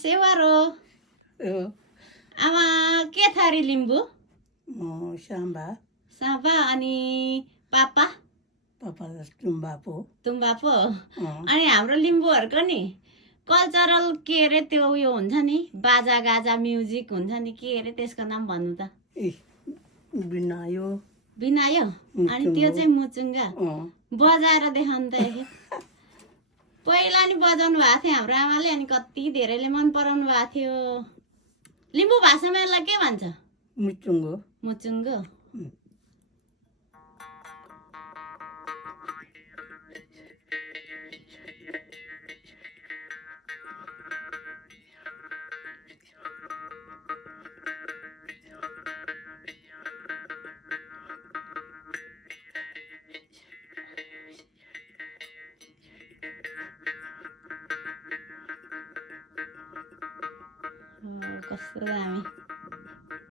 सेवारो आमा के थरी लिम्बू साम्बा अनि पापा तुम्बापो अनि हाम्रो लिम्बूहरूको नि कल्चरल के अरे त्यो उयो हुन्छ नि बाजा गाजा म्युजिक हुन्छ नि के अरे त्यसको नाम भन्नु त बिनायो अनि त्यो चाहिँ मुचुङ्गा बजाएर देखाउनु त पहिला नि बजाउनु भएको थियो हाम्रो आमाले अनि कति धेरैले मन पराउनु भएको थियो लिम्बू भाषामा यसलाई के भन्छ मुचुङ्गो कस्तो दामी